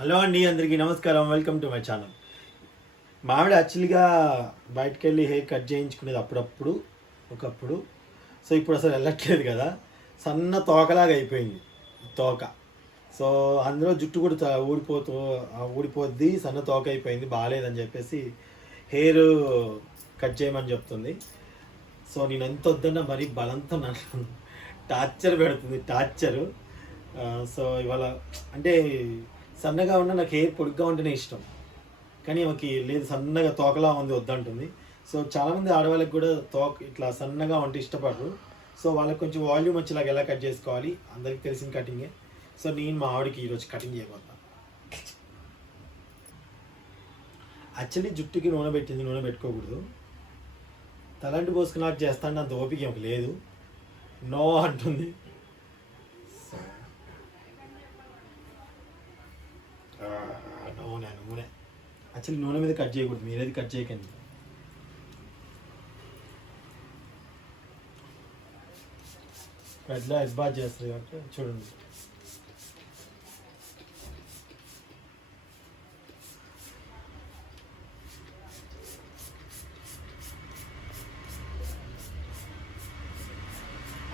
Hello అండి, అందరికీ నమస్కారం. Welcome to my channel. మా ఆవిడ యాక్చువల్గా బయటకు వెళ్ళి హెయిర్ కట్ చేయించుకునేది అప్పుడప్పుడు ఒకప్పుడు. సో ఇప్పుడు అసలు వెళ్ళట్లేదు కదా, సన్న తోకలాగా అయిపోయింది తోక. సో అందులో జుట్టు కూడా ఊడిపోద్ది, సన్న తోక అయిపోయింది, బాగాలేదని చెప్పేసి హెయిర్ కట్ చేయమని చెప్తుంది. సో నేను ఎంత వద్దన్నా మరీ బలంతో నన్ను టార్చర్ పెడుతుంది, టార్చరు. సో ఇవాళ అంటే సన్నగా ఉన్న నాకు హెయిర్ పొడుగ్గా ఉంటేనే ఇష్టం, కానీ ఆమెకి లేదు, సన్నగా తోకలా ఉంది వద్దంటుంది. సో చాలామంది ఆడవాళ్ళకి కూడా తోక ఇట్లా సన్నగా ఉంటే ఇష్టపడరు. సో వాళ్ళకి కొంచెం వాల్యూమ్ వచ్చేలాగా ఎలా కట్ చేసుకోవాలి అందరికి తెలిసిన కటింగే. సో నేను మా ఆవిడకి ఈరోజు కటింగ్ చేయబోతున్నాను. యాక్చువల్లీ జుట్టుకి నూనె పెట్టింది, నూనె పెట్టుకోకూడదు. తలంటి పోసుకున్నాక చేస్తాను, అంత ఓపిక ఏమి లేదు, నో అంటుంది. నూనె యాక్చువల్లీ నూనె మీద కట్ చేయకూడదు, మీరేది కట్ చేయకండి. ఎట్లా బాగా చేస్తుంది కాబట్టి చూడండి.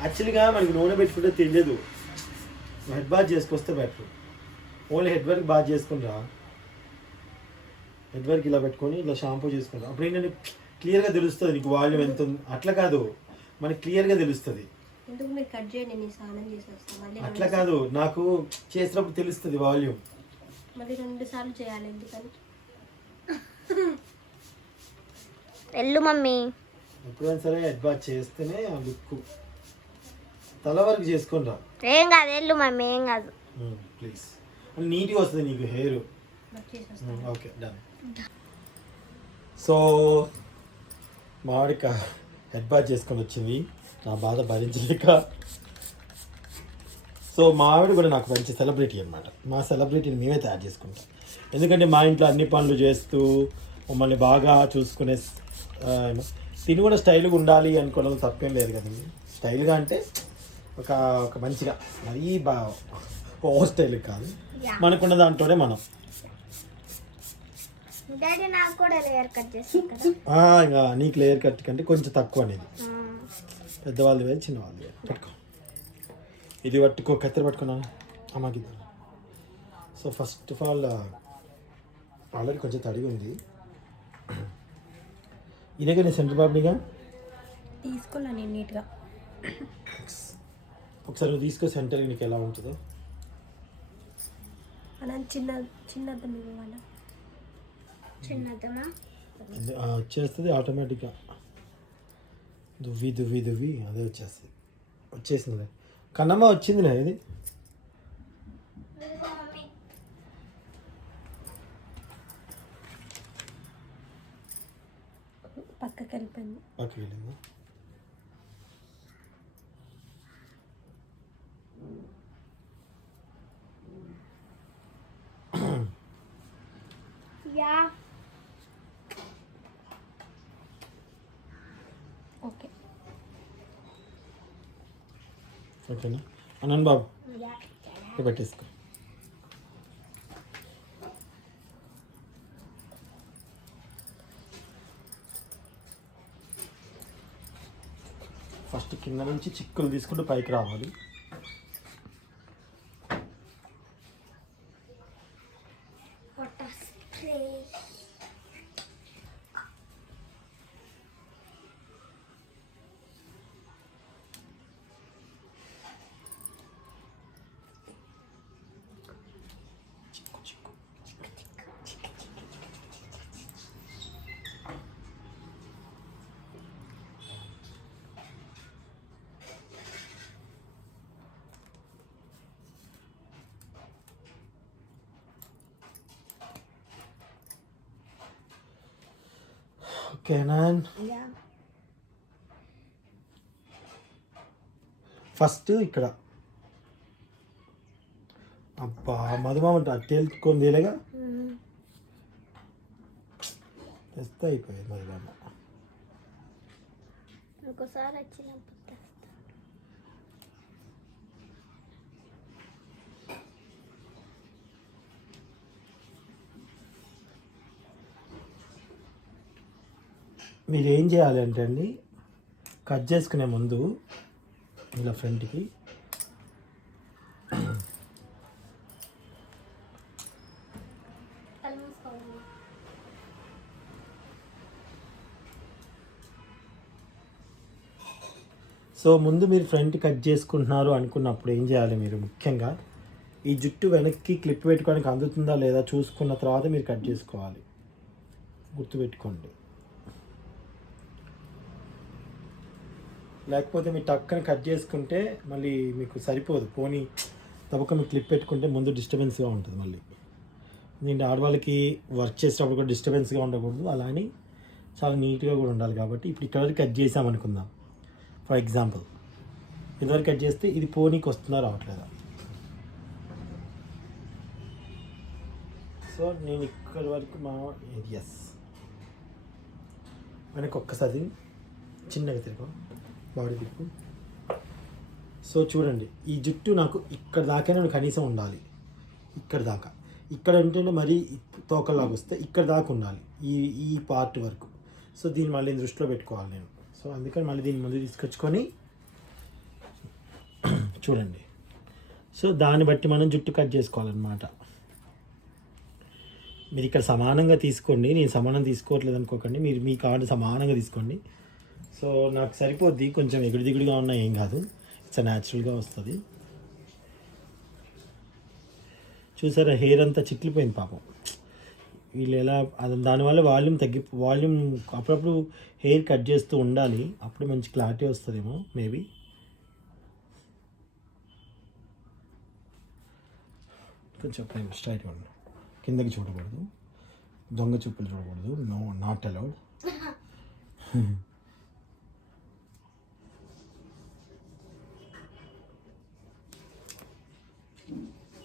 యాక్చువల్గా మనకి నూనె పెట్టుకుంటే తెలియదు, హెడ్ బాత్ చేసుకొస్తే బెటర్. ఓన్లీ హెడ్ వర్క్ బాగా చేసుకుంటా, హెడ్ వర్క్ ఇలా పెట్టుకొని ఇలా షాంపూ చేసుకుంటా. అప్పుడు ఏంటంటే క్లియర్గా తెలుస్తుంది నీకు వాల్యూమ్ ఎంత ఉంది. అట్లా కాదు, మనకి క్లియర్గా తెలుస్తుంది. అట్లా కాదు, నాకు చేసినప్పుడు తెలుస్తుంది వాల్యూమ్. మళ్ళీ 2 సార్లు చేయాలి ఎందుకని? వెళ్ళు మమ్మీ. ఎప్పుడైనా సరే హెడ్ బాత్ చేస్తేనే ఆ లుక్. తల వరకు చేసుకొని రా. ఏం కాదు, వెళ్ళు మమ్మీ, ఏం కాదు. ప్లీజ్, నీట్గా వస్తుంది నీకు హెయిర్. Okay, done. సో మావిడిక హెడ్ బాత్ చేసుకొని వచ్చింది, నా బాధ భరించలేక. సో మా ఆవిడ కూడా నాకు మంచి సెలబ్రిటీ అనమాట. మా సెలబ్రిటీని మేమే తయారు చేసుకుంటాం, ఎందుకంటే మా ఇంట్లో అన్ని పనులు చేస్తూ మమ్మల్ని బాగా చూసుకునే, తిని కూడా స్టైల్గా ఉండాలి అనుకోవడం తప్పేం లేదు కదండి. స్టైల్గా అంటే ఒక ఒక మంచిగా, మరీ ఓ స్టైల్ కాదు, మనకున్న దాంట్లోనే మనం. ఇంకా నీకు లేయర్ కట్ కంటే కొంచెం తక్కువ అనేది, పెద్దవాళ్ళది వేరు చిన్నవాళ్ళది వేరు. పట్టుకో, ఇది పట్టుకో, కత్తెర పట్టుకున్నాను అమ్మకి. So first of all already కొంచెం తడిగి ఉంది. ఇదే కదా సెంటర్ బాబునిగా తీసుకున్నాను నేను నీట్గా. ఒకసారి నువ్వు తీసుకో, సెంటర్ నీకు ఎలా ఉంటుందో. వచ్చేస్తుంది ఆటోమేటిక్గా, దువ్వి దువ్వి దువ్వి అదే వచ్చేస్తుంది. వచ్చేసింది కన్నమ్మ, వచ్చిందిలే. ఇది పక్కకి వెళ్ళిపోయింది. పక్కకి వెళ్ళింది. ఓకే, ఓకేనా అనంత్ బాబు, పెట్టేసుకో. ఫస్ట్ కింద నుంచి చిక్కులు తీసుకుంటూ పైకి రావాలి. ఓకేనా? ఫస్ట్ ఇక్కడ అబ్బా మధుమామ తేలుకొని తేలేగా తెస్తే అయిపోయింది మధుమామ. ఇంకోసారి వచ్చినప్పుడు మీరు ఏం చేయాలి అంటే అండి, కట్ చేసుకునే ముందు ఇలా ఫ్రంట్కి సో ముందు మీరు ఫ్రంట్ కట్ చేసుకుంటున్నారు అనుకున్నప్పుడు ఏం చేయాలి, మీరు ముఖ్యంగా ఈ జుట్టు వెనక్కి క్లిప్ పెట్టుకోవడానికి అందుతుందా లేదా చూసుకున్న తర్వాత మీరు కట్ చేసుకోవాలి. గుర్తుపెట్టుకోండి. లేకపోతే మీరు టక్కన కట్ చేసుకుంటే మళ్ళీ మీకు సరిపోదు. పోనీ తప్పక మీరు క్లిప్ పెట్టుకుంటే ముందు డిస్టర్బెన్స్గా ఉంటుంది. మళ్ళీ ఎందుకంటే ఆడవాళ్ళకి వర్క్ చేసేటప్పుడు కూడా డిస్టర్బెన్స్గా ఉండకూడదు, అలా అని చాలా నీట్గా కూడా ఉండాలి. కాబట్టి ఇప్పుడు ఇక్కడ వరకు కట్ చేసామనుకుందాం. ఫర్ ఎగ్జాంపుల్ ఇదివరకు కట్ చేస్తే ఇది పోనీకి వస్తుందా రావట్లేదా. సో నేను ఇక్కడ వరకు ఎస్ వెనక్కి ఒక్కసారి చిన్నగా తిరుగు, బాడీ తిప్పు. సో చూడండి, ఈ జుట్టు నాకు ఇక్కడ దాకానే కనీసం ఉండాలి. ఇక్కడ దాకా, ఇక్కడ ఏంటంటే మరీ తోకలాగా వస్తే ఇక్కడ దాకా ఉండాలి, ఈ ఈ పార్ట్ వరకు. సో దీన్ని మళ్ళీ దృష్టిలో పెట్టుకోవాలి నేను. సో అందుకని మళ్ళీ దీన్ని ముందు తీసుకొచ్చుకొని చూడండి. సో దాన్ని బట్టి మనం జుట్టు కట్ చేసుకోవాలన్నమాట. మీరు ఇక్కడ సమానంగా తీసుకోండి, నేను సమానం తీసుకోవట్లేదు అనుకోకండి. మీరు మీ కార్డు సమానంగా తీసుకోండి. సో నాకు సరిపోద్ది, కొంచెం ఎగుడు దిగుడుగా ఉన్నా ఏం కాదు, ఇట్స్ న్యాచురల్గా వస్తుంది. చూసారా, హెయిర్ అంతా చిట్లిపోయింది పాపం. వీళ్ళు ఎలా దానివల్ల వాల్యూమ్ అప్పుడప్పుడు హెయిర్ కట్ చేస్తూ ఉండాలి, అప్పుడు మంచి క్లారిటీ వస్తుందేమో మేబీ. కొంచెం స్ట్రైట్గా ఉండు, కిందకి చూడకూడదు, దొంగ చూపులు చూడకూడదు, నో నాట్ అలౌడ్.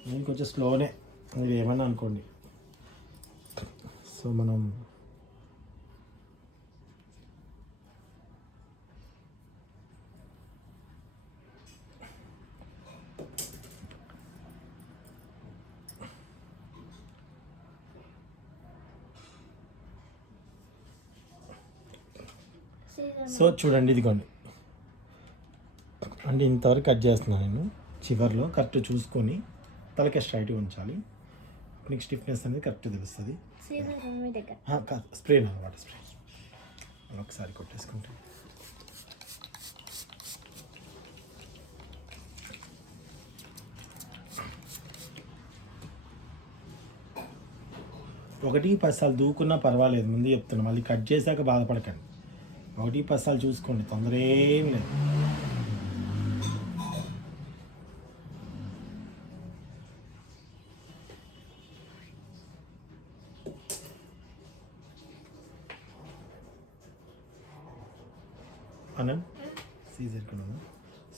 నేను కొంచెం స్లోనే, మీరు ఏమన్నా అనుకోండి. సో మనం సో చూడండి, ఇదిగోండి అంటే ఇంతవరకు కట్ చేస్తున్నాను నేను. చివర్లో కరెక్ట్ చూసుకొని తలకే స్ట్రైట్గా ఉంచాలి. నీకు స్టిఫ్నెస్ అనేది కరెక్ట్ తెలుస్తుంది. కాదు, స్ప్రే అనమాట, స్ప్రే ఒకసారి కొట్టేసుకుంటే. ఒకటి 10 సార్లు దూకున్నా పర్వాలేదు, ముందు చెప్తున్నా. మళ్ళీ కట్ చేశాక బాధపడకండి. 1-10 సార్లు చూసుకోండి, తొందర ఏం లేదు. అనండి సీజర్ కూడా.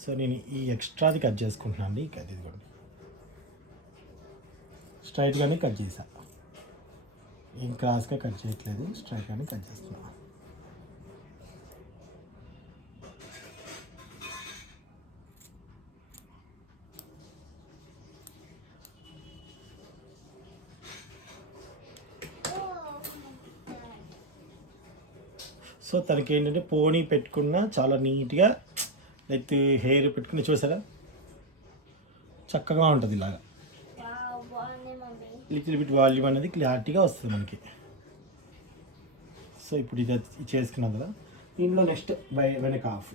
సో నేను ఈ ఎక్స్ట్రాది కట్ చేసుకుంటున్నాను అండి. ఇది ఇదిగోండి, స్ట్రైట్గానే కట్ చేసా, ఏం క్రాస్గా కట్ చేయట్లేదు, స్ట్రైట్గానే కట్ చేస్తున్నాను. సో తనకి ఏంటంటే పోనీ పెట్టుకున్న చాలా నీట్గా లైక్ హెయిర్ పెట్టుకుని చూసారా చక్కగా ఉంటుంది. ఇలాగా లిటిల్ బిట్ వాల్యూమ్ అనేది క్లారిటీగా వస్తుంది మనకి. సో ఇప్పుడు ఇది చేసుకున్నాం కదా, దీనిలో నెక్స్ట్ వెనక హాఫ్.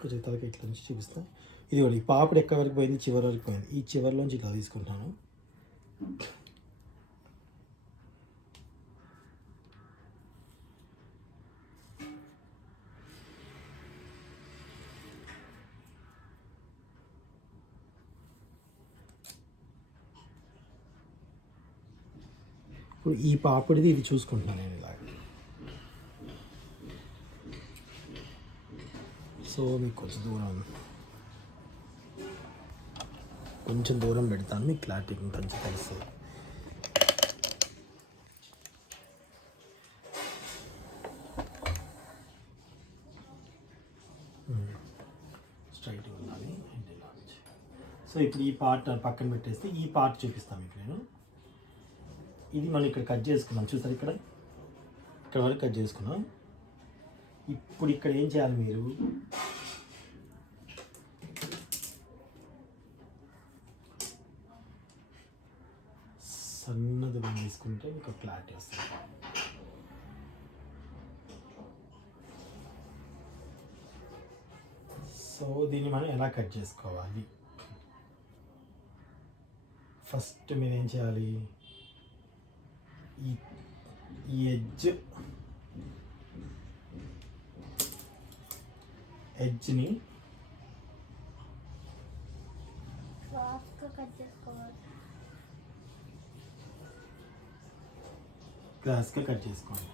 కొంచెం తలకి ఇట్లా నుంచి చూపిస్తా. ఇది కూడా ఈ పాపడు ఎక్కడి వరకు పోయింది, చివరి వరకు పోయింది. ఈ చివరిలోంచి ఇట్లా తీసుకుంటాను. ఇప్పుడు ఈ పాపడిది ఇది చూసుకుంటున్నాను నేను ఇలాగ. సో మీకు కొంచెం దూరం పెడతాను, మీకు క్లారిటీ కొంచెం తెలుస్తుంది. స్ట్రైట్గా ఉండాలి. సో ఇప్పుడు ఈ పార్ట్ పక్కన పెట్టేస్తే ఈ పార్ట్ చూపిస్తాను మీకు నేను. ఇది మనం ఇక్కడ కట్ చేసుకున్నాం చూసారు, ఇక్కడ వరకు కట్ చేసుకున్నాం. ఇప్పుడు ఇక్కడ ఏం చేయాలి మీరు, సన్నది తీసుకుంటే మీకు క్లారిటీ వస్తుంది. సో దీన్ని మనం ఎలా కట్ చేసుకోవాలి, ఫస్ట్ మీరు ఏం చేయాలి, ఈ ఎడ్జ్ని కట్ చేసుకోవాలి. క్లాస్గా కట్ చేసుకోండి.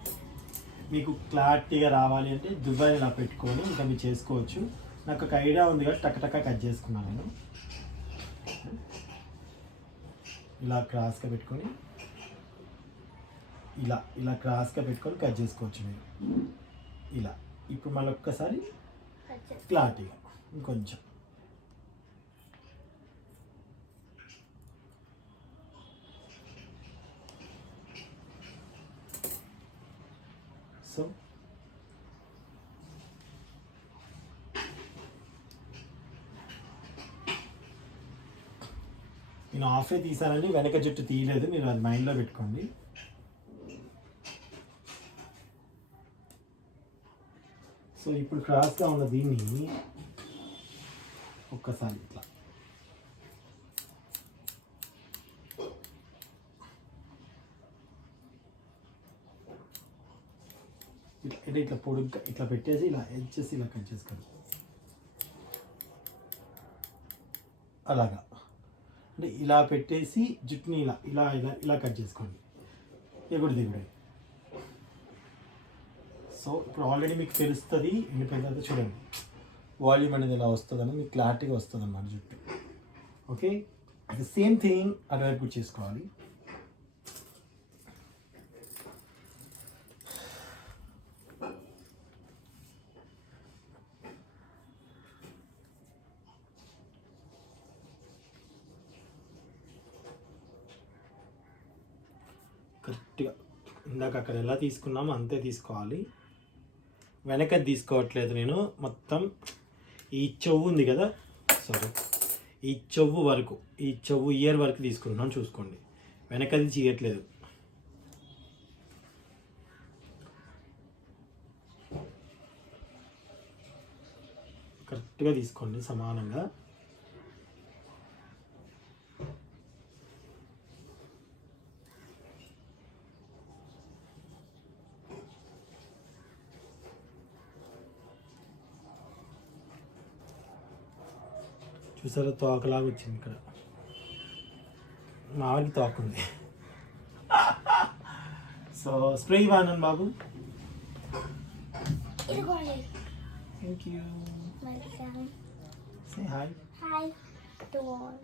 మీకు క్లారిటీగా రావాలి అంటే దుబాయ్ ఇలా పెట్టుకొని ఇంకా మీరు చేసుకోవచ్చు. నాకు ఒక ఐడియా ఉంది కాబట్టి టక్క కట్ చేసుకున్నాను నేను. ఇలా క్రాస్గా పెట్టుకొని ఇలా క్రాస్గా పెట్టుకొని కట్ చేసుకోవచ్చు మీరు ఇలా. ఇప్పుడు మళ్ళీ ఒక్కసారి క్లారిటీగా ఇంకొంచెం. సో నేను హాఫే తీసానండి, వెనక జుట్టు తీయలేదు, మీరు అది మైండ్లో పెట్టుకోండి. సో ఇప్పుడు క్రాస్గా ఉన్న దీన్ని ఒక్కసారి ఇట్లా ఇట్లా పొడుగ్గా ఇట్లా పెట్టేసి ఇలా ఎడ్జెస్ ఇలా కట్ చేసుకోండి. అలాగా అంటే ఇలా పెట్టేసి జుట్టుని ఇలా ఇలా ఇలా ఇలా కట్ చేసుకోండి, ఎగుడు దిగుడు. సో ఇప్పుడు ఆల్రెడీ మీకు తెలుస్తుంది, ఎండిపోయిన తర్వాత చూడండి వాల్యూమ్ అనేది ఎలా వస్తుందని మీకు క్లారిటీగా వస్తుంది అన్నమాట జుట్టు. ఓకే, అది సేమ్ థింగ్ అటువైపు చేసుకోవాలి. కరెక్ట్గా ఇందాక అక్కడ ఎలా తీసుకున్నామో అంతే తీసుకోవాలి, వెనక తీసుకోవట్లేదు నేను. మొత్తం ఈ చెవు ఉంది కదా, సారీ ఈ చెవు వరకు, ఈ చెవు ఇయర్ వరకు తీసుకుంటున్నాను చూసుకోండి, వెనకది చేయట్లేదు. కరెక్ట్గా తీసుకోండి సమానంగా. చూసారా తోకలాగా వచ్చింది, ఇక్కడ మామిడికి తోక ఉంది. సో స్ప్రే ఇవ్వను బాబు. Thank you. Say hi. Hi to all.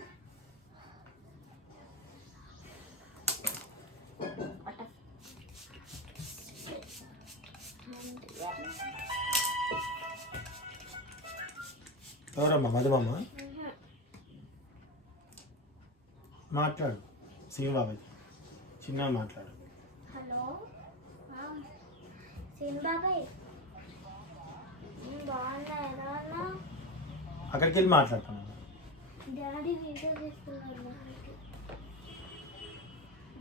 ఎవరమ్మా మధుమమ్మ? మాట్లాడు సీన్ బాబాయ్, చిన్న మాట్లాడు. హలో సీన్ బాబాయ్, బాగున్నా, ఎలా ఉన్నా? అక్కడికి వెళ్ళి మాట్లాడుతున్నాను. డాడీ వీడియో తీసుకున్నారు,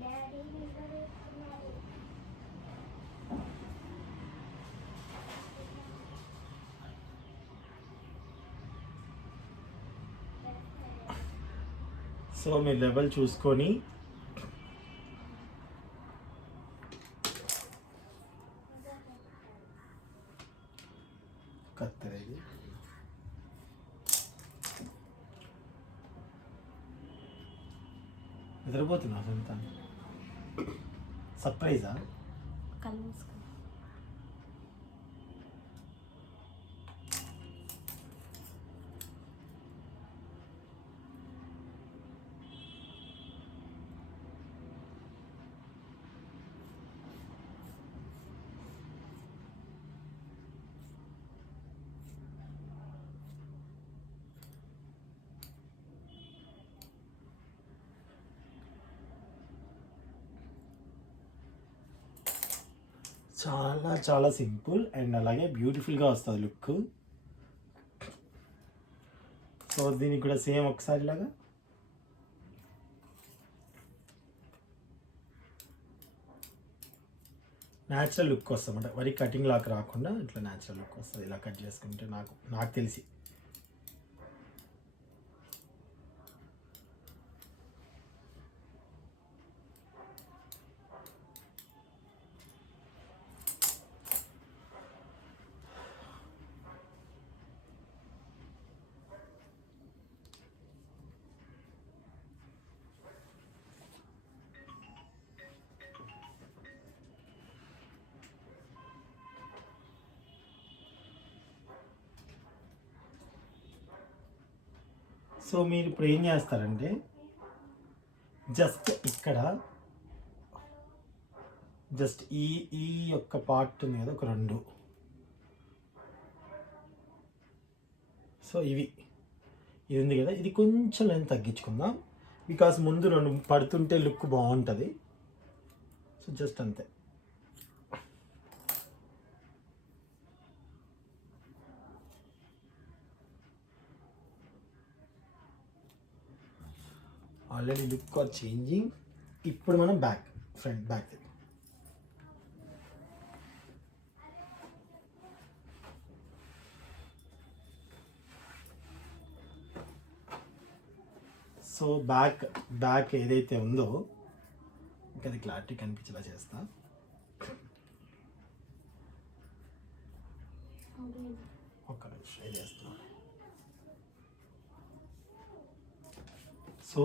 డాడీ వీడియో తీసుకున్నారు. సో మీరు లెవెల్ చూసుకొని కత్తరేది నిద్రపోతున్నా సొంత సర్ప్రైజా? కళ్ళు మూసుకో. చాలా చాలా సింపుల్ అండ్ అలాగే బ్యూటిఫుల్గా వస్తుంది లుక్. సో దీనికి కూడా సేమ్ ఒకసారి లాగా న్యాచురల్ లుక్ వస్తుంది అన్నమాట. వరి కటింగ్ లాగా రాకుండా ఇట్లా న్యాచురల్ లుక్ వస్తుంది ఇలా కట్ చేసుకుంటే, నాకు తెలిసి. సో మీరు ఇప్పుడు ఏం చేస్తారంటే జస్ట్ ఇక్కడ జస్ట్ ఈ యొక్క పార్ట్ ఉంది కదా, ఒక 2. సో ఇది ఉంది కదా, ఇది కొంచెం లెంత్ తగ్గించుకుందాం. బికాస్ ముందు 2 పడుతుంటే లుక్ బాగుంటుంది. సో జస్ట్ అంతే. Already look are changing. ఇప్పుడు మనం ఫ్రంట్ బ్యాక్ సో బ్యాక్ ఏదైతే ఉందో ఇంకా అది క్లారిటీ కనిపించేలా చేస్తా. ఒక్క నిమిషం ఇది చేస్తున్నా. So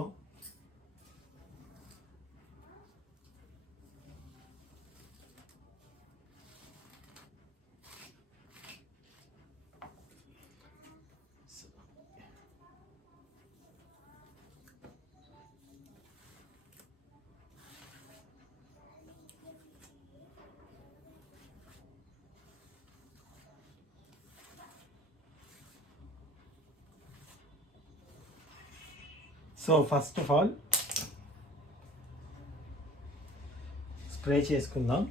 so first of all spray చేసుకుందాం.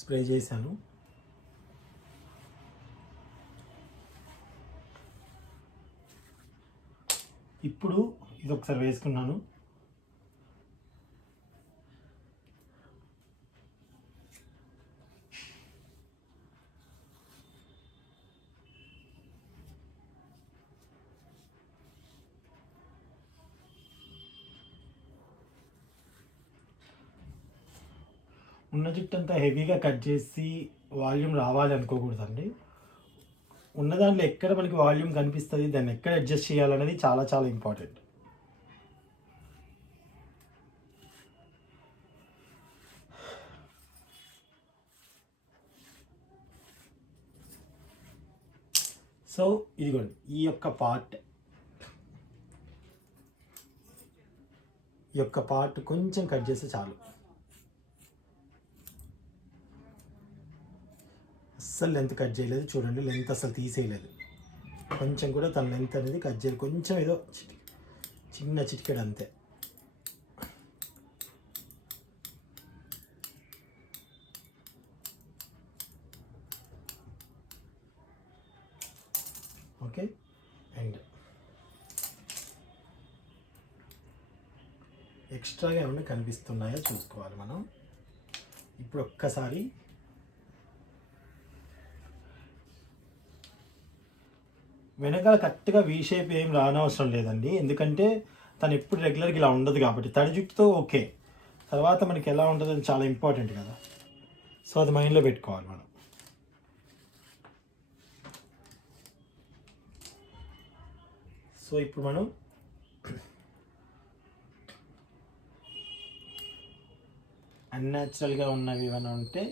స్ప్రే చేశాను. ఇప్పుడు ఇది ఒకసారి వేసుకున్నాను. ఉన్న జుట్టు అంతా హెవీగా కట్ చేసి వాల్యూమ్ రావాలి అనుకోకూడదండి. ఉన్న దాంట్లో ఎక్కడ మనకి వాల్యూమ్ కనిపిస్తుంది, దాన్ని ఎక్కడ అడ్జస్ట్ చేయాలనేది చాలా చాలా ఇంపార్టెంట్. సో ఇదిగోండి, ఈ యొక్క పార్ట్ కొంచెం కట్ చేస్తే చాలు. అస్సలు లెంత్ కట్ చేయలేదు, చూడండి లెంత్ అసలు తీసేయలేదు. కొంచెం కూడా తన లెంత్ అనేది కట్ చేయలేదు, కొంచెం ఏదో చిన్న చిటికెడు అంతే. ఓకే, అండ్ ఎక్స్ట్రాగా ఏమైనా కనిపిస్తున్నాయో చూసుకోవాలి మనం. ఇప్పుడు ఒక్కసారి వెనకాల కరెక్ట్గా వీ షేప్ ఏం రానవసరం లేదండి, ఎందుకంటే తను ఎప్పుడు రెగ్యులర్గా ఇలా ఉండదు కాబట్టి. తడి జుట్టుతో ఓకే, తర్వాత మనకి ఎలా ఉంటుందో అది చాలా ఇంపార్టెంట్ కదా. సో అది మైండ్లో పెట్టుకోవాలి మనం. సో ఇప్పుడు మనం అన్యాచురల్గా ఉన్నవి ఏమైనా ఉంటే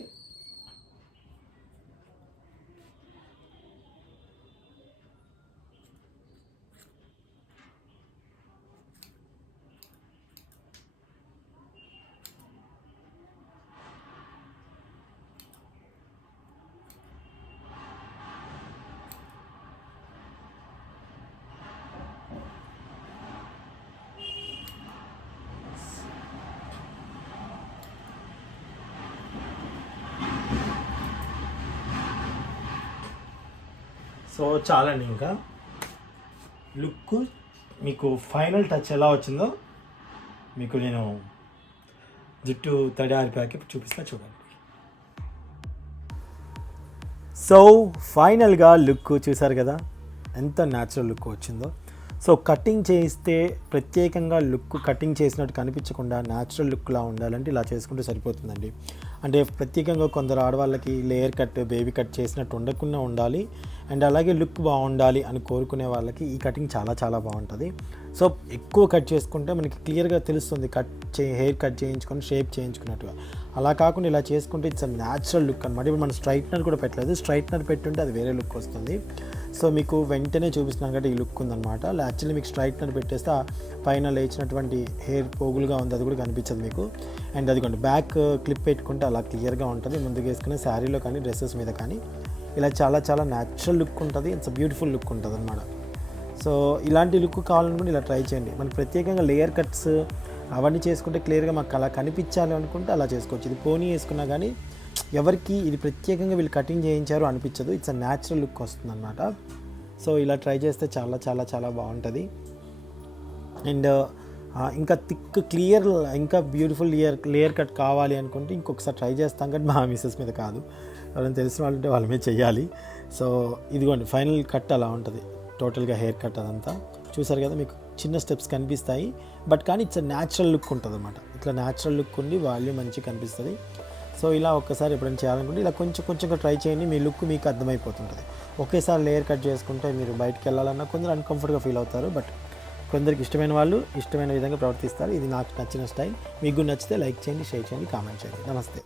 సో చాలండి, ఇంకా లుక్ మీకు ఫైనల్ టచ్ ఎలా వచ్చిందో మీకు నేను జుట్టు తడి ఆరిపాకి చూపిస్తా, చూడండి. సో ఫైనల్గా లుక్ చూసారు కదా, ఎంత న్యాచురల్ లుక్ వచ్చిందో. సో కటింగ్ చేస్తే ప్రత్యేకంగా లుక్ కటింగ్ చేసినట్టు కనిపించకుండా న్యాచురల్ లుక్లా ఉండాలంటే ఇలా చేసుకుంటే సరిపోతుందండి. అంటే ప్రత్యేకంగా కొందరు ఆడవాళ్ళకి లేయర్ కట్, బేబీ కట్ చేసినట్టు ఉండకుండా ఉండాలి, అండ్ అలాగే లుక్ బాగుండాలి అని కోరుకునే వాళ్ళకి ఈ కటింగ్ చాలా చాలా బాగుంటుంది. సో ఎక్కువ కట్ చేసుకుంటే మనకి క్లియర్గా తెలుస్తుంది హెయిర్ కట్ చేయించుకొని షేప్ చేయించుకున్నట్టుగా. అలా కాకుండా ఇలా చేసుకుంటే ఇట్స్ న్యాచురల్ లుక్ అనమాట. ఇప్పుడు మనం స్ట్రైట్నర్ కూడా పెట్టలేదు, స్ట్రైట్నర్ పెట్టుంటే అది వేరే లుక్ వస్తుంది. సో మీకు వెంటనే చూపిస్తున్నాను కాబట్టి ఈ లుక్ ఉందన్నమాట. యాక్చువల్లీ మీకు స్ట్రైట్నర్ పెట్టేస్తే పైన లేచినటువంటి హెయిర్ పోగులుగా ఉంది, అది కూడా కనిపించదు మీకు. అండ్ అదిగోండి బ్యాక్ క్లిప్ పెట్టుకుంటే అలా క్లియర్గా ఉంటుంది. ముందుకు వేసుకునే శారీలో కానీ డ్రెస్సెస్ మీద కానీ ఇలా చాలా చాలా న్యాచురల్ లుక్ ఉంటుంది. ఇట్స్ బ్యూటిఫుల్ లుక్ ఉంటుంది అనమాట. సో ఇలాంటి లుక్ కావాలనుకుంటే ఇలా ట్రై చేయండి. మనకి ప్రత్యేకంగా లేయర్ కట్స్ అవన్నీ చేసుకుంటే క్లియర్గా మాకు అలా కనిపించాలి అనుకుంటే అలా చేసుకోవచ్చు. ఇది పోనీ వేసుకున్నా కానీ ఎవరికి ఇది ప్రత్యేకంగా వీళ్ళు కటింగ్ చేయించారు అనిపించదు. ఇట్స్ అ న్యాచురల్ లుక్ వస్తుంది అనమాట. సో ఇలా ట్రై చేస్తే చాలా చాలా చాలా బాగుంటుంది. అండ్ ఇంకా థిక్ క్లియర్, ఇంకా బ్యూటిఫుల్ లేయర్ కట్ కావాలి అనుకుంటే ఇంకొకసారి ట్రై చేస్తాం, కానీ మా మిస్సెస్ మీద కాదు, ఎవరైనా తెలిసిన వాళ్ళు ఉంటే వాళ్ళ మీద చేయాలి. సో ఇదిగోండి ఫైనల్ కట్ అలా ఉంటుంది, టోటల్గా హెయిర్ కట్ అదంతా చూసారు కదా. మీకు చిన్న స్టెప్స్ కనిపిస్తాయి, బట్ కానీ ఇట్స్ న్యాచురల్ లుక్ ఉంటుంది అనమాట. ఇట్లా న్యాచురల్ లుక్ ఉండి వాల్యూమ్ మంచిగా కనిపిస్తుంది. సో ఇలా ఒక్కసారి ఎప్పుడైనా చేయాలనుకుంటే ఇలా కొంచెం కొంచెంగా ట్రై చేయండి, మీ లుక్ మీకు అర్థమైపోతుంటుంది. ఒకేసారి లేయర్ కట్ చేసుకుంటే మీరు బయటకు వెళ్ళాలన్నా కొందరు అన్కంఫర్ట్గా ఫీల్ అవుతారు, బట్ కొందరికి ఇష్టమైన వాళ్ళు ఇష్టమైన విధంగా ప్రవర్తిస్తారు. ఇది నాకు నచ్చిన స్టైల్. మీకు నచ్చితే లైక్ చేయండి, షేర్ చేయండి, కామెంట్ చేయండి. నమస్తే.